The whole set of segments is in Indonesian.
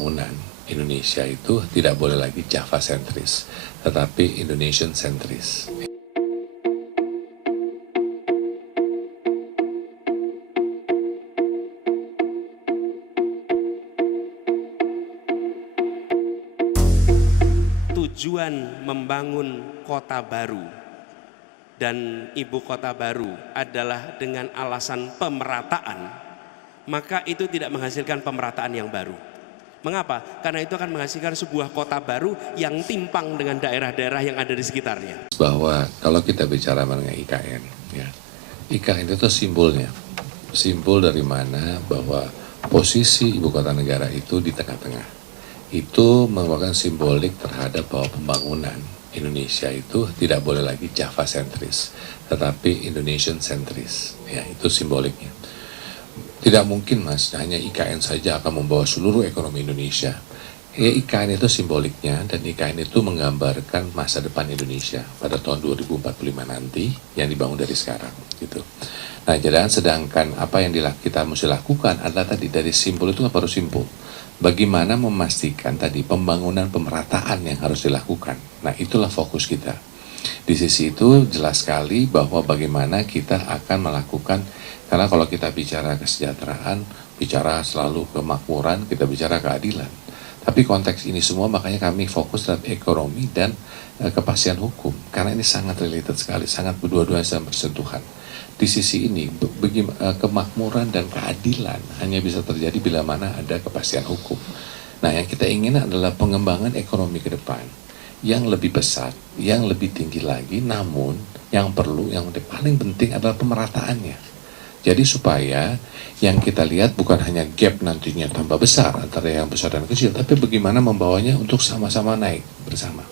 Pembangunan Indonesia itu tidak boleh lagi Java sentris, tetapi Indonesian sentris. Tujuan membangun kota baru dan ibu kota baru adalah dengan alasan pemerataan, maka itu tidak menghasilkan pemerataan yang baru. Mengapa? Karena itu akan menghasilkan sebuah kota baru yang timpang dengan daerah-daerah yang ada di sekitarnya. Bahwa kalau kita bicara mengenai IKN, ya, IKN itu simbolnya, simbol dari mana bahwa posisi ibu kota negara itu di tengah-tengah. Itu merupakan simbolik terhadap bahwa pembangunan Indonesia itu tidak boleh lagi Java sentris, tetapi Indonesian sentris. Ya, itu simboliknya. Tidak mungkin Mas, hanya IKN saja akan membawa seluruh ekonomi Indonesia. Ya, IKN itu simboliknya, dan IKN itu menggambarkan masa depan Indonesia pada tahun 2045 nanti yang dibangun dari sekarang. Gitu. Nah, sedangkan apa yang kita mesti lakukan adalah tadi dari simbol itu baru simbol. Bagaimana memastikan tadi pembangunan pemerataan yang harus dilakukan. Nah, itulah fokus kita. Di sisi itu jelas sekali bahwa bagaimana kita akan melakukan, karena kalau kita bicara kesejahteraan, bicara selalu kemakmuran, kita bicara keadilan. Tapi konteks ini semua makanya kami fokus terhadap ekonomi dan kepastian hukum. Karena ini sangat related sekali, sangat berdua-duanya sama bersentuhan. Di sisi ini, kemakmuran dan keadilan hanya bisa terjadi bila mana ada kepastian hukum. Nah, yang kita ingin adalah pengembangan ekonomi ke depan yang lebih besar, yang lebih tinggi lagi, namun yang paling penting adalah pemerataannya. Jadi supaya yang kita lihat bukan hanya gap nantinya tambah besar antara yang besar dan kecil, tapi bagaimana membawanya untuk sama-sama naik bersama.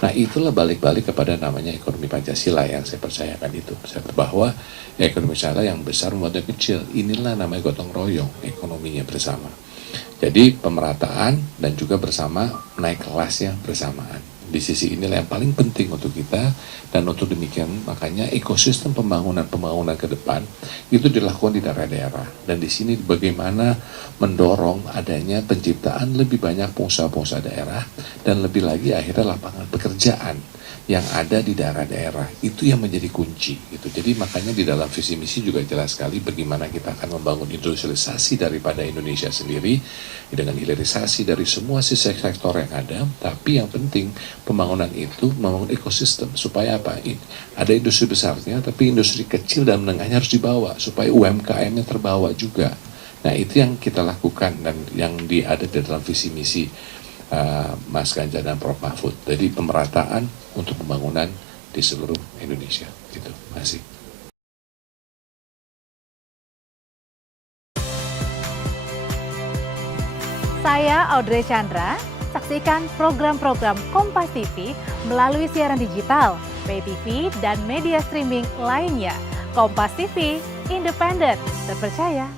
Nah, itulah balik-balik kepada namanya ekonomi Pancasila yang saya percayakan itu. Bahwa ekonomi Pancasila yang besar membuat yang kecil. Inilah namanya gotong royong, ekonominya bersama. Jadi pemerataan dan juga bersama naik kelasnya bersamaan. Di sisi inilah yang paling penting untuk kita, dan untuk demikian makanya ekosistem pembangunan ke depan itu dilakukan di daerah-daerah. Dan di sini bagaimana mendorong adanya penciptaan lebih banyak pengusaha-pengusaha daerah, dan lebih lagi akhirnya lapangan pekerjaan yang ada di daerah-daerah. Itu yang menjadi kunci gitu. Jadi makanya di dalam visi misi juga jelas sekali bagaimana kita akan membangun industrialisasi daripada Indonesia sendiri dengan hilirisasi dari semua sektor yang ada. Tapi yang penting pembangunan itu membangun ekosistem supaya apa? Ada industri besarnya, tapi industri kecil dan menengahnya harus dibawa supaya UMKM-nya terbawa juga. Nah, itu yang kita lakukan dan yang ada di dalam visi misi Mas Ganjar dan Prof Mahfud. Jadi pemerataan untuk pembangunan di seluruh Indonesia. Gitu. Masih. Saya Audrey Chandra. Saksikan program-program Kompas TV melalui siaran digital, pay TV, dan media streaming lainnya. Kompas TV, independen, terpercaya,